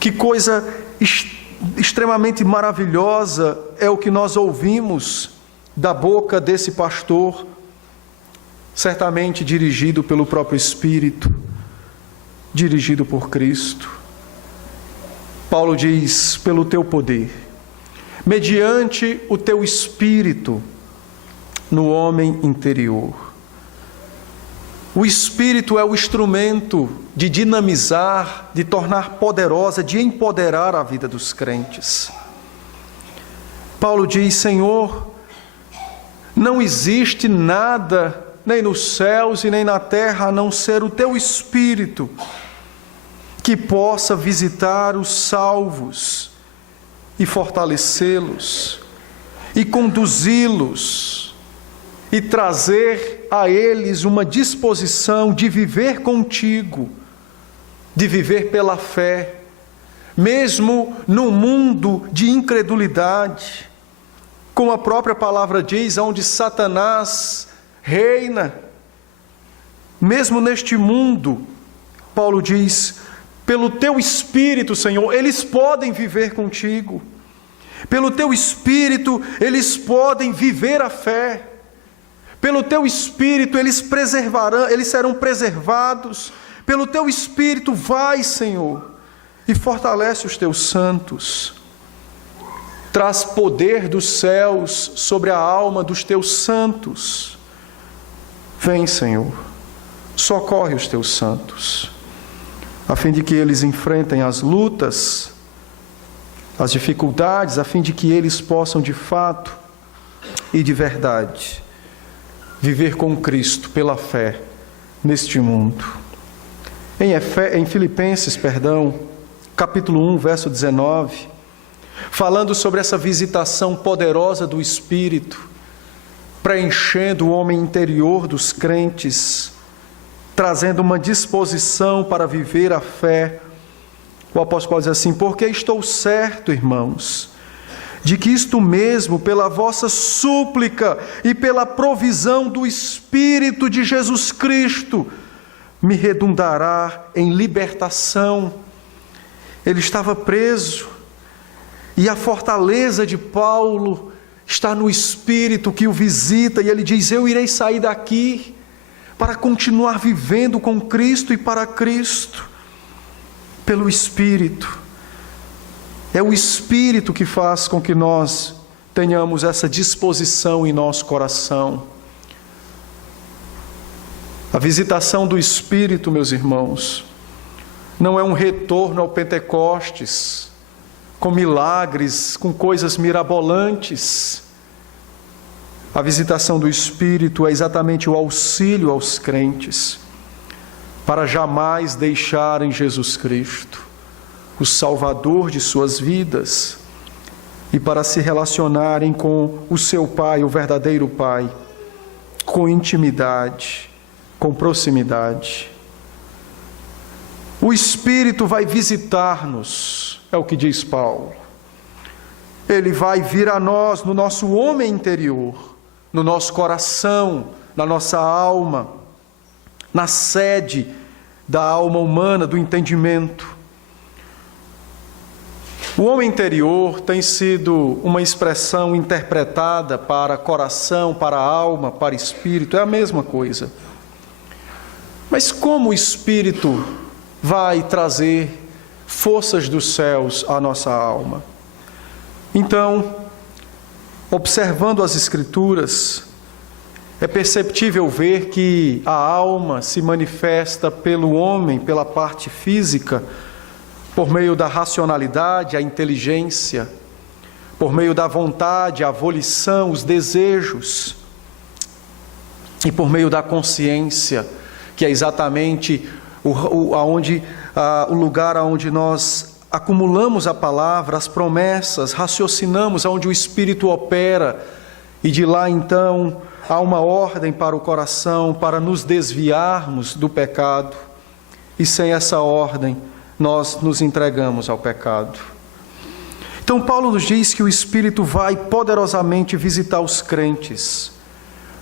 que coisa extremamente maravilhosa é o que nós ouvimos da boca desse pastor, certamente dirigido pelo próprio Espírito, dirigido por Cristo. Paulo diz: pelo teu poder, mediante o teu Espírito no homem interior. O Espírito é o instrumento de dinamizar, de tornar poderosa, de empoderar a vida dos crentes. Paulo diz: Senhor, não existe nada, nem nos céus e nem na terra, a não ser o teu Espírito, que possa visitar os salvos e fortalecê-los, e conduzi-los, e trazer a eles uma disposição de viver contigo, de viver pela fé, mesmo num mundo de incredulidade, como a própria palavra diz, onde Satanás reina. Mesmo neste mundo, Paulo diz: pelo teu Espírito, Senhor, eles podem viver contigo. Pelo teu Espírito, eles podem viver a fé. Pelo teu Espírito, eles serão preservados. Pelo teu Espírito, vai, Senhor, e fortalece os teus santos. Traz poder dos céus sobre a alma dos teus santos. Vem, Senhor, socorre os teus santos, a fim de que eles enfrentem as lutas, as dificuldades, a fim de que eles possam de fato e de verdade viver com Cristo pela fé neste mundo. Em Filipenses, capítulo 1, verso 19, falando sobre essa visitação poderosa do Espírito, preenchendo o homem interior dos crentes, trazendo uma disposição para viver a fé, o apóstolo Paulo diz assim: porque estou certo, irmãos, de que isto mesmo, pela vossa súplica e pela provisão do Espírito de Jesus Cristo, me redundará em libertação. Ele estava preso, e a fortaleza de Paulo está no Espírito que o visita, e ele diz: eu irei sair daqui para continuar vivendo com Cristo e para Cristo, pelo Espírito. É o Espírito que faz com que nós tenhamos essa disposição em nosso coração. A visitação do Espírito, meus irmãos, não é um retorno ao Pentecostes, com milagres, com coisas mirabolantes. A visitação do Espírito é exatamente o auxílio aos crentes, para jamais deixarem Jesus Cristo, o Salvador de suas vidas, e para se relacionarem com o seu Pai, o verdadeiro Pai, com intimidade, com proximidade. O Espírito vai visitar-nos, é o que diz Paulo. Ele vai vir a nós, no nosso homem interior, no nosso coração, na nossa alma, na sede da alma humana, do entendimento. O homem interior tem sido uma expressão interpretada para coração, para alma, para espírito, é a mesma coisa. Mas como o Espírito vai trazer forças dos céus à nossa alma? Então, observando as Escrituras, é perceptível ver que a alma se manifesta pelo homem, pela parte física, por meio da racionalidade, a inteligência, por meio da vontade, a volição, os desejos, e por meio da consciência, que é exatamente o lugar onde nós acumulamos a palavra, as promessas, raciocinamos, onde o Espírito opera, e de lá então há uma ordem para o coração, para nos desviarmos do pecado, e sem essa ordem nós nos entregamos ao pecado. Então Paulo nos diz que o Espírito vai poderosamente visitar os crentes,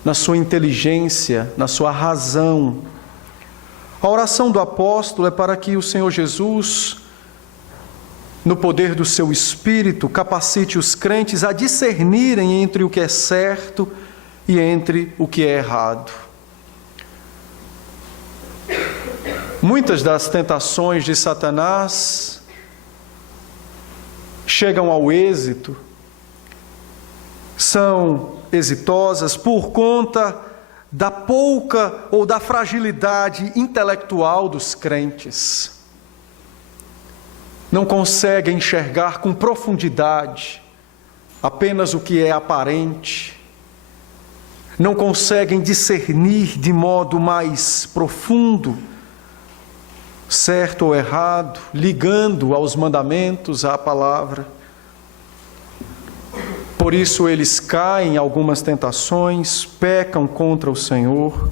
na sua inteligência, na sua razão. A oração do apóstolo é para que o Senhor Jesus, no poder do seu Espírito, capacite os crentes a discernirem entre o que é certo e entre o que é errado. Muitas das tentações de Satanás chegam ao êxito, são exitosas por conta da pouca ou da fragilidade intelectual dos crentes. Não conseguem enxergar com profundidade apenas o que é aparente, não conseguem discernir de modo mais profundo certo ou errado, ligando aos mandamentos, à palavra. Por isso eles caem em algumas tentações, pecam contra o Senhor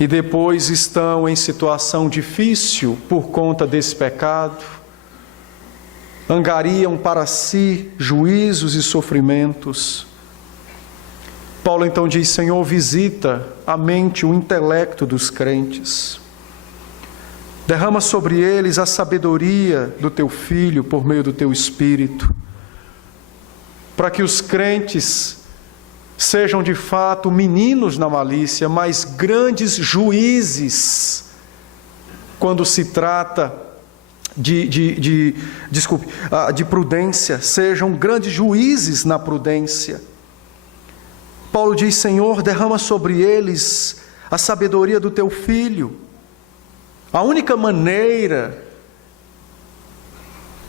e depois estão em situação difícil por conta desse pecado, angariam para si juízos e sofrimentos. Paulo então diz: Senhor, visita a mente, o intelecto dos crentes. Derrama sobre eles a sabedoria do Teu Filho por meio do Teu Espírito, para que os crentes sejam de fato meninos na malícia, mas grandes juízes quando se trata de prudência, sejam grandes juízes na prudência. Paulo diz: Senhor, derrama sobre eles a sabedoria do Teu Filho. A única maneira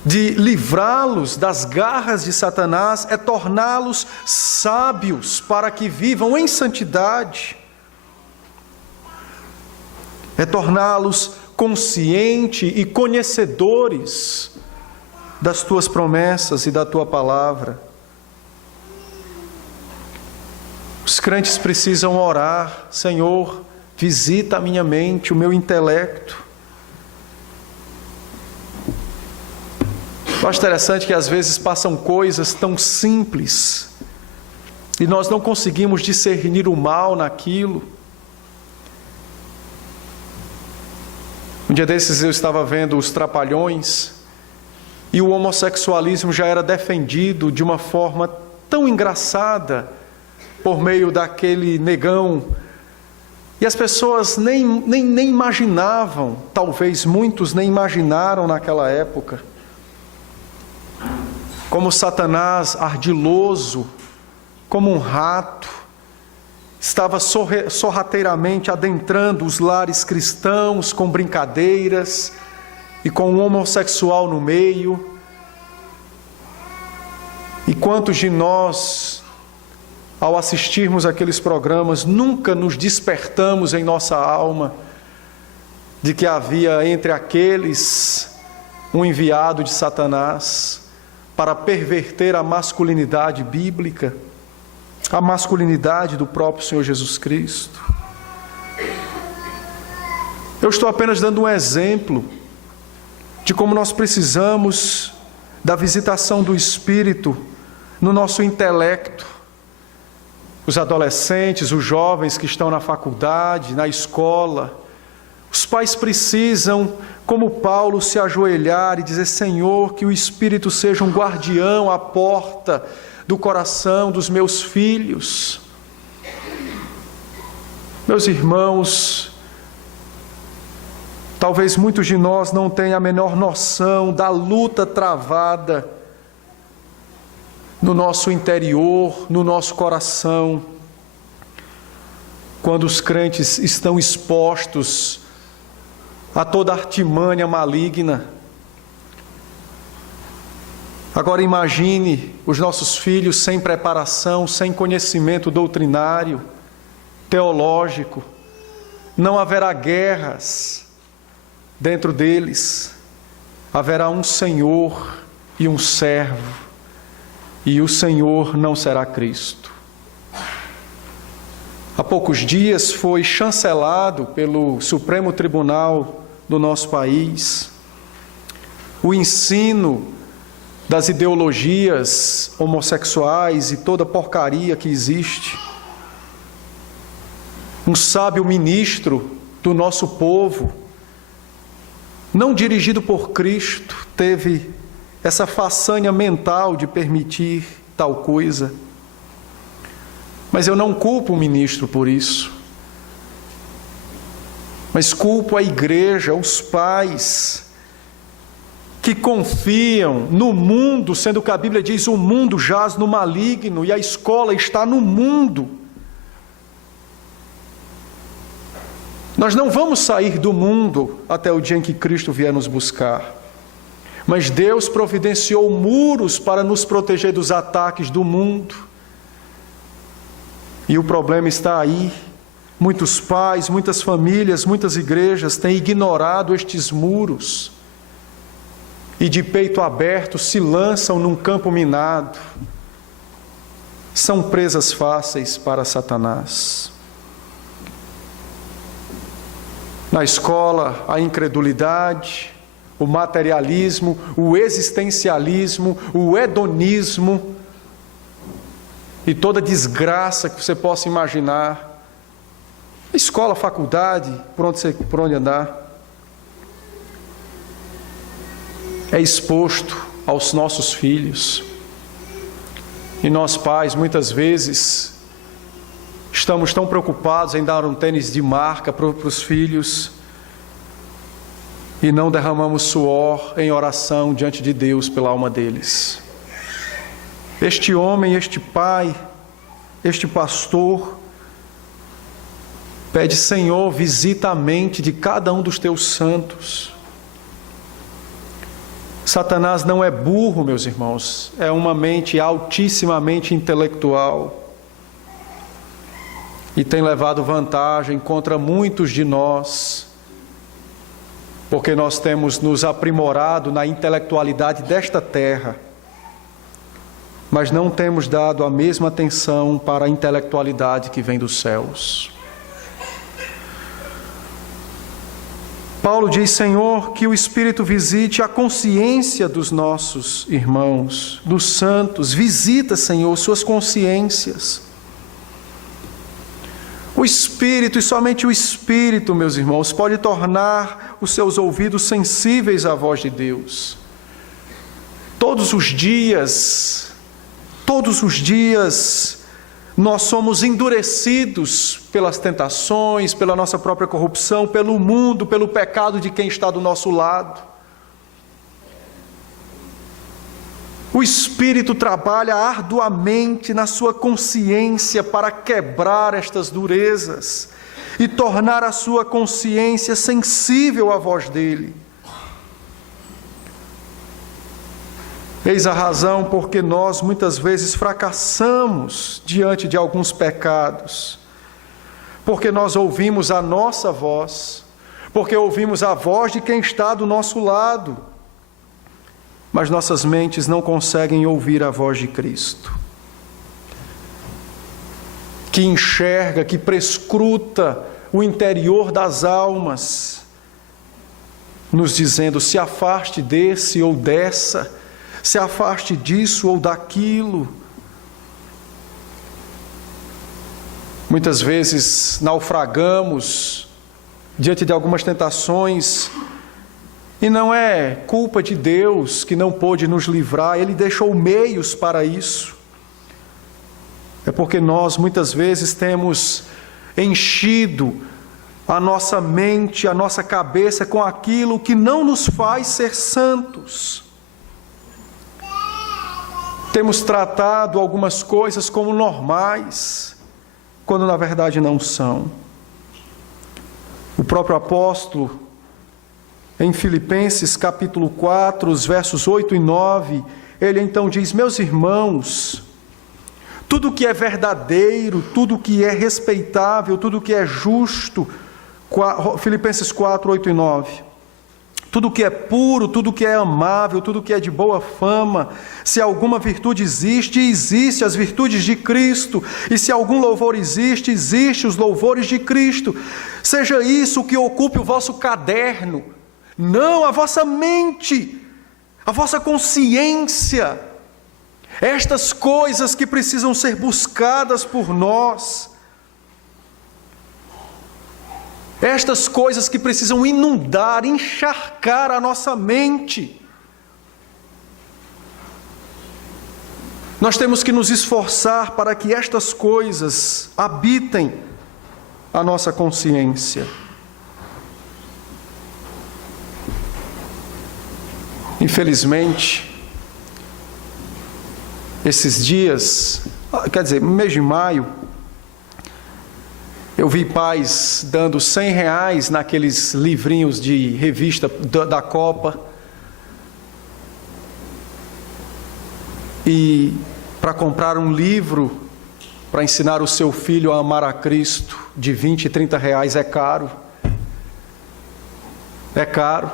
de livrá-los das garras de Satanás é torná-los sábios para que vivam em santidade, é torná-los conscientes e conhecedores das Tuas promessas e da Tua palavra. Os crentes precisam orar: Senhor, visita a minha mente, o meu intelecto. Eu acho interessante que às vezes passam coisas tão simples e nós não conseguimos discernir o mal naquilo. Um dia desses eu estava vendo Os Trapalhões e o homossexualismo já era defendido de uma forma tão engraçada por meio daquele negão. E as pessoas nem imaginavam, talvez muitos nem imaginaram naquela época, como Satanás ardiloso, como um rato, estava sorrateiramente adentrando os lares cristãos com brincadeiras e com um homossexual no meio. E quantos de nós, ao assistirmos aqueles programas, nunca nos despertamos em nossa alma de que havia entre aqueles um enviado de Satanás para perverter a masculinidade bíblica, a masculinidade do próprio Senhor Jesus Cristo. Eu estou apenas dando um exemplo de como nós precisamos da visitação do Espírito no nosso intelecto. Os adolescentes, os jovens que estão na faculdade, na escola, os pais precisam, como Paulo, se ajoelhar e dizer: Senhor, que o Espírito seja um guardião à porta do coração dos meus filhos. Meus irmãos, talvez muitos de nós não tenham a menor noção da luta travada no nosso interior, no nosso coração, quando os crentes estão expostos a toda artimanha maligna. Agora imagine os nossos filhos sem preparação, sem conhecimento doutrinário, teológico. Não haverá guerras dentro deles. Haverá um Senhor e um servo, e o Senhor não será Cristo. Há poucos dias foi chancelado pelo Supremo Tribunal do nosso país o ensino das ideologias homossexuais e toda porcaria que existe. Um sábio ministro do nosso povo, não dirigido por Cristo, teve essa façanha mental de permitir tal coisa. Mas eu não culpo o ministro por isso. Mas culpo a igreja, os pais, que confiam no mundo, sendo que a Bíblia diz: o mundo jaz no maligno e a escola está no mundo. Nós não vamos sair do mundo até o dia em que Cristo vier nos buscar. Mas Deus providenciou muros para nos proteger dos ataques do mundo. E o problema está aí. Muitos pais, muitas famílias, muitas igrejas têm ignorado estes muros e de peito aberto se lançam num campo minado. São presas fáceis para Satanás. Na escola, a incredulidade, o materialismo, o existencialismo, o hedonismo e toda desgraça que você possa imaginar. Escola, faculdade, por onde andar, é exposto aos nossos filhos. E nós pais, muitas vezes, estamos tão preocupados em dar um tênis de marca para os filhos e não derramamos suor em oração diante de Deus pela alma deles. Este homem, este pai, este pastor, pede: Senhor, visita a mente de cada um dos teus santos. Satanás não é burro, meus irmãos, é uma mente altissimamente intelectual e tem levado vantagem contra muitos de nós, porque nós temos nos aprimorado na intelectualidade desta terra, mas não temos dado a mesma atenção para a intelectualidade que vem dos céus. Paulo diz: Senhor, que o Espírito visite a consciência dos nossos irmãos, dos santos. Visita, Senhor, suas consciências. O Espírito, e somente o Espírito, meus irmãos, pode tornar os seus ouvidos sensíveis à voz de Deus. Todos os dias, nós somos endurecidos pelas tentações, pela nossa própria corrupção, pelo mundo, pelo pecado de quem está do nosso lado. O Espírito trabalha arduamente na sua consciência para quebrar estas durezas e tornar a sua consciência sensível à voz dele. Eis a razão porque nós muitas vezes fracassamos diante de alguns pecados, porque nós ouvimos a nossa voz, porque ouvimos a voz de quem está do nosso lado, mas nossas mentes não conseguem ouvir a voz de Cristo, que enxerga, que prescruta o interior das almas, nos dizendo: se afaste desse ou dessa, se afaste disso ou daquilo. Muitas vezes naufragamos diante de algumas tentações, e não é culpa de Deus que não pôde nos livrar, Ele deixou meios para isso. É porque nós muitas vezes temos enchido a nossa mente, a nossa cabeça com aquilo que não nos faz ser santos. Temos tratado algumas coisas como normais, quando na verdade não são. O próprio apóstolo, em Filipenses capítulo 4, os versos 8 e 9, ele então diz: meus irmãos, tudo que é verdadeiro, tudo que é respeitável, tudo que é justo, Filipenses 4, 8 e 9, tudo que é puro, tudo que é amável, tudo que é de boa fama, se alguma virtude existe, existe as virtudes de Cristo, e se algum louvor existe, existe os louvores de Cristo. Seja isso que ocupe o vosso caderno, não a vossa mente, a vossa consciência, estas coisas que precisam ser buscadas por nós, estas coisas que precisam inundar, encharcar a nossa mente. Nós temos que nos esforçar para que estas coisas habitem a nossa consciência. Infelizmente, esses dias, no mês de maio, eu vi pais dando R$100 naqueles livrinhos de revista da Copa, e para comprar um livro para ensinar o seu filho a amar a Cristo de R$20 e R$30 é caro. É caro.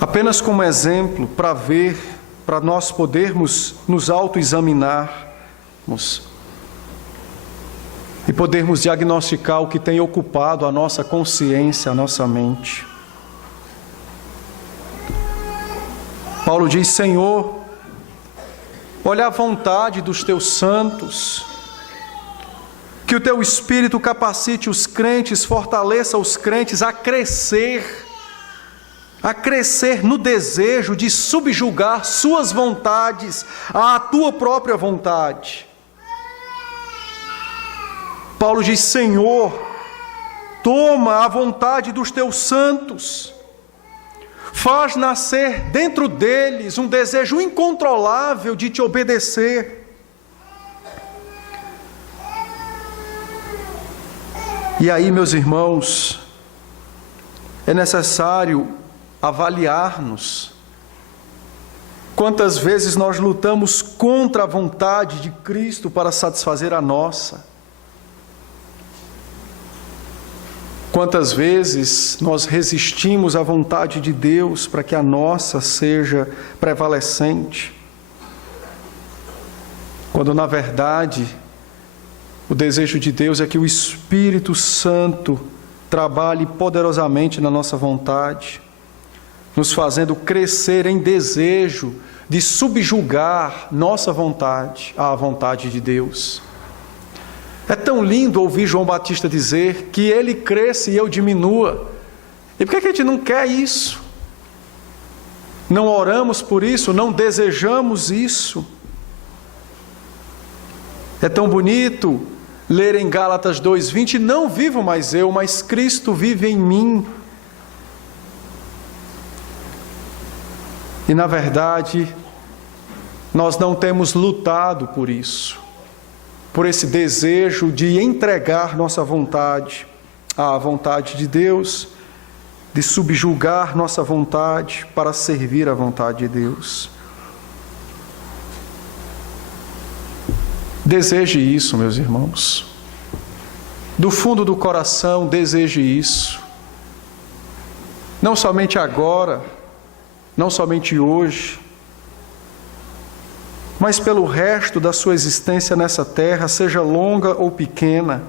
Apenas como exemplo para nós podermos nos autoexaminar e podermos diagnosticar o que tem ocupado a nossa consciência, a nossa mente. Paulo diz: Senhor, olha a vontade dos teus santos, que o teu Espírito capacite os crentes, fortaleça os crentes a crescer no desejo de subjugar suas vontades à tua própria vontade. Paulo diz: Senhor, toma a vontade dos teus santos, faz nascer dentro deles um desejo incontrolável de te obedecer. E aí, meus irmãos, é necessário avaliar-nos. Quantas vezes nós lutamos contra a vontade de Cristo para satisfazer a nossa? Quantas vezes nós resistimos à vontade de Deus para que a nossa seja prevalecente? Quando, na verdade, o desejo de Deus é que o Espírito Santo trabalhe poderosamente na nossa vontade, nos fazendo crescer em desejo de subjugar nossa vontade à vontade de Deus. É tão lindo ouvir João Batista dizer que ele cresça e eu diminua. E por que a gente não quer isso? Não oramos por isso, não desejamos isso. É tão bonito ler em Gálatas 2:20, não vivo mais eu, mas Cristo vive em mim. E na verdade, nós não temos lutado por isso, por esse desejo de entregar nossa vontade à vontade de Deus, de subjugar nossa vontade para servir à vontade de Deus. Deseje isso, meus irmãos. Do fundo do coração, deseje isso. Não somente agora, não somente hoje, mas pelo resto da sua existência nessa terra, seja longa ou pequena,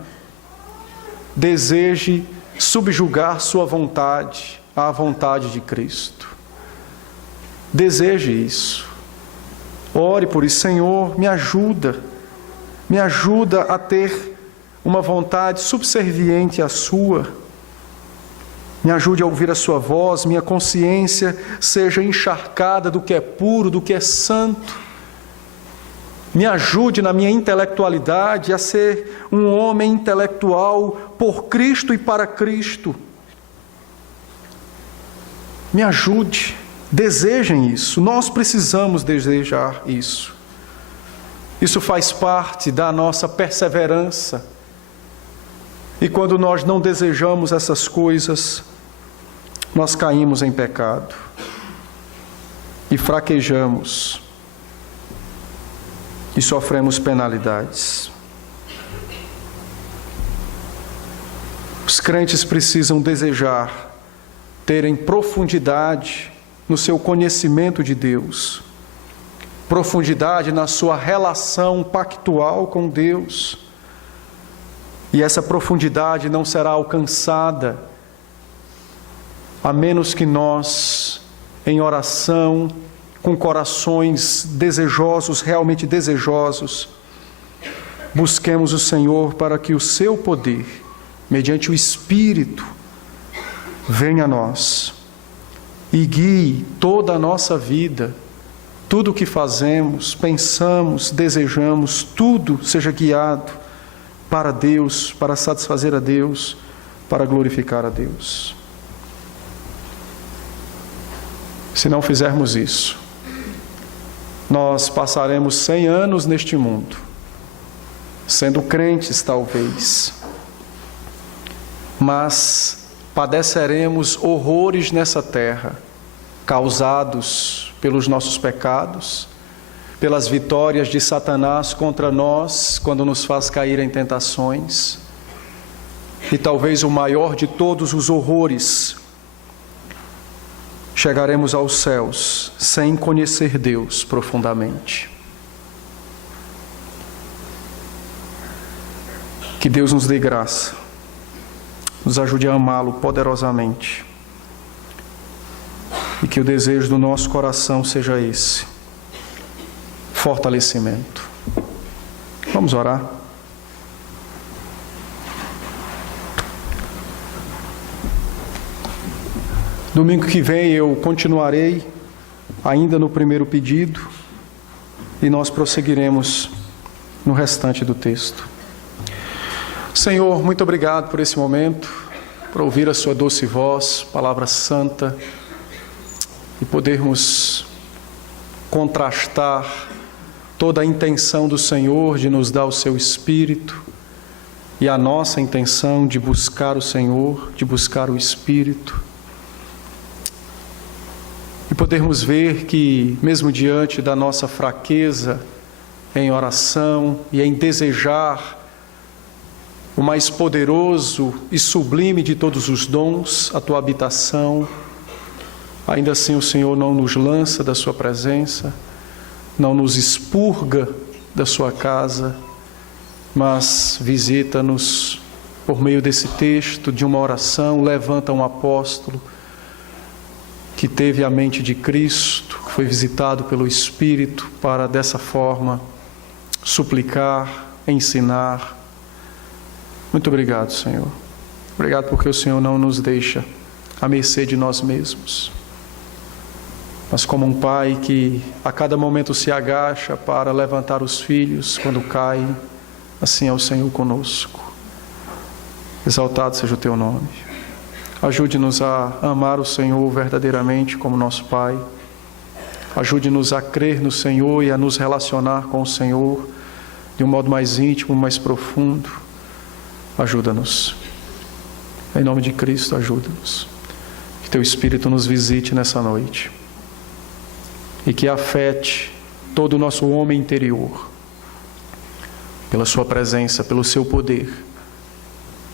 deseje subjugar sua vontade à vontade de Cristo. Deseje isso. Ore por isso. Senhor, me ajuda a ter uma vontade subserviente à sua. Me ajude a ouvir a sua voz, minha consciência seja encharcada do que é puro, do que é santo. Me ajude na minha intelectualidade a ser um homem intelectual por Cristo e para Cristo. Me ajude, desejem isso. Nós precisamos desejar isso. Isso faz parte da nossa perseverança. E quando nós não desejamos essas coisas, nós caímos em pecado e fraquejamos e sofremos penalidades. Os crentes precisam desejar terem profundidade no seu conhecimento de Deus, profundidade na sua relação pactual com Deus. E essa profundidade não será alcançada a menos que nós, em oração, com corações desejosos, realmente desejosos, busquemos o Senhor para que o seu poder, mediante o Espírito, venha a nós e guie toda a nossa vida. Tudo o que fazemos, pensamos, desejamos, tudo seja guiado para Deus, para satisfazer a Deus, para glorificar a Deus. Se não fizermos isso, nós passaremos 100 anos neste mundo, sendo crentes talvez, mas padeceremos horrores nessa terra, causados pelos nossos pecados, pelas vitórias de Satanás contra nós, quando nos faz cair em tentações. E talvez o maior de todos os horrores, chegaremos aos céus sem conhecer Deus profundamente. Que Deus nos dê graça, nos ajude a amá-lo poderosamente, e que o desejo do nosso coração seja esse: fortalecimento. Vamos orar. Domingo que vem eu continuarei ainda no primeiro pedido e nós prosseguiremos no restante do texto. Senhor, muito obrigado por esse momento, por ouvir a sua doce voz, palavra santa, e podermos contrastar toda a intenção do Senhor de nos dar o seu Espírito e a nossa intenção de buscar o Senhor, de buscar o Espírito. E podermos ver que, mesmo diante da nossa fraqueza em oração e em desejar o mais poderoso e sublime de todos os dons, a tua habitação, ainda assim o Senhor não nos lança da sua presença, não nos expurga da sua casa, mas visita-nos por meio desse texto, de uma oração. Levanta um apóstolo que teve a mente de Cristo, que foi visitado pelo Espírito para dessa forma suplicar, ensinar. Muito obrigado, Senhor. Obrigado porque o Senhor não nos deixa à mercê de nós mesmos, mas como um pai que a cada momento se agacha para levantar os filhos quando caem, assim é o Senhor conosco. Exaltado seja o teu nome. Ajude-nos a amar o Senhor verdadeiramente como nosso Pai, Ajude-nos a crer no Senhor e a nos relacionar com o Senhor de um modo mais íntimo, mais profundo. Ajuda-nos. Em nome de Cristo, ajuda-nos. Que Teu Espírito nos visite nessa noite e que afete todo o nosso homem interior pela Sua presença, pelo Seu poder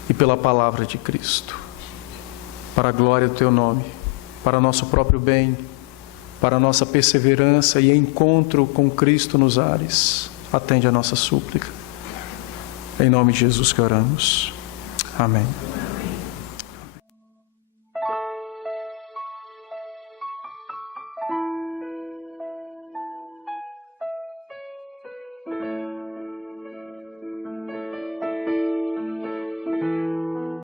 e pela palavra de Cristo, para a glória do Teu nome, para nosso próprio bem, para a nossa perseverança e encontro com Cristo nos ares. Atende a nossa súplica. Em nome de Jesus que oramos. Amém.